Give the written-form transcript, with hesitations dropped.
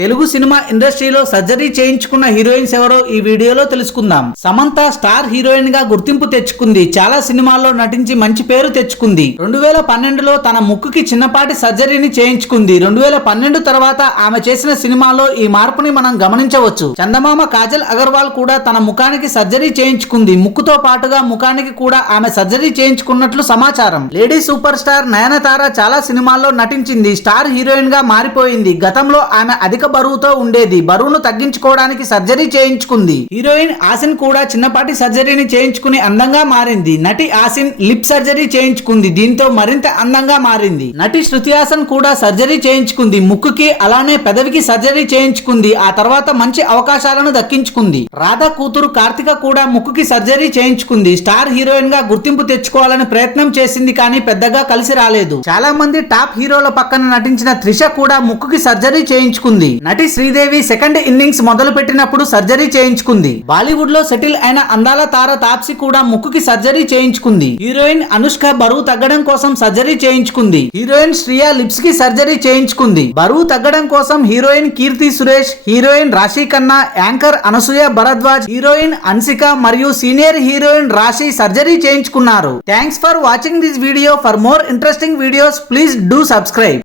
Telugu cinema ఇండస్ట్రీలో surgery చేయించుకున్న heroines ఎవరో ఈ వీడియోలో తెలుసుకుందాం. సమంత స్టార్ హీరోయిన్ గా గుర్తింపు తెచ్చుకుంది. చాలా సినిమాల్లో నటించి మంచి పేరు తెచ్చుకుంది. 2012లో తన ముక్కుకి చిన్నపాటి సర్జరీని చేయించుకుంది. 2012 తర్వాత ఆమె చేసిన సినిమాలో ఈ మార్పుని మనం గమనించవచ్చు. చందమామ కాజల్ అగర్వాల్ కూడా తన ముఖానికి సర్జరీ చేయించుకుంది. ముక్కుతో పాటుగా ముఖానికి కూడా ఆమె సర్జరీ చేయించుకున్నట్లు సమాచారం. లేడీ సూపర్ స్టార్ నయనతార చాలా సినిమాల్లో నటించింది. స్టార్ హీరోయిన్ గా మారిపోయింది. గతంలో ఆమె అధిక బరువుతో ఉండేది. బరువును తగ్గించుకోవడానికి సర్జరీ చేయించుకుంది. హీరోయిన్ ఆసిన్ కూడా చిన్నపాటి సర్జరీని చేయించుకుని అందంగా మారింది. నటి ఆసిన్ లిప్ సర్జరీ చేయించుకుంది. దీంతో మరింత అందంగా మారింది. నటి శృతి హాసన్ కూడా సర్జరీ చేయించుకుంది. ముక్కుకి అలానే పెదవికి సర్జరీ చేయించుకుంది. ఆ తర్వాత మంచి అవకాశాలను దక్కించుకుంది. రాధా కూతురు కార్తిక కూడా ముక్కుకి సర్జరీ చేయించుకుంది. స్టార్ హీరోయిన్ గా గుర్తింపు తెచ్చుకోవాలని ప్రయత్నం చేసింది, కానీ పెద్దగా కలిసి రాలేదు. చాలా మంది టాప్ హీరోల పక్కన నటించిన త్రిష కూడా ముక్కుకి సర్జరీ చేయించుకుంది. నటి శ్రీదేవి సెకండ్ ఇన్నింగ్స్ మొదలు పెట్టినప్పుడు సర్జరీ చేయించుకుంది. బాలీవుడ్ లో సెటిల్ అయిన అందాల తార తాప్సీ కూడా ముక్కుకి సర్జరీ చేయించుకుంది. హీరోయిన్ అనుష్క బరువు తగ్గడం కోసం సర్జరీ చేయించుకుంది. హీరోయిన్ శ్రియా లిప్స్ కి సర్జరీ చేయించుకుంది. బరువు తగ్గడం కోసం హీరోయిన్ కీర్తి సురేష్, హీరోయిన్ రాశి ఖన్నా, యాంకర్ అనసూయ భరద్వాజ్, హీరోయిన్ అన్సిక మరియు సీనియర్ హీరోయిన్ రాశి సర్జరీ చేయించుకున్నారు. Thanks for watching this video. For more interesting videos please do subscribe.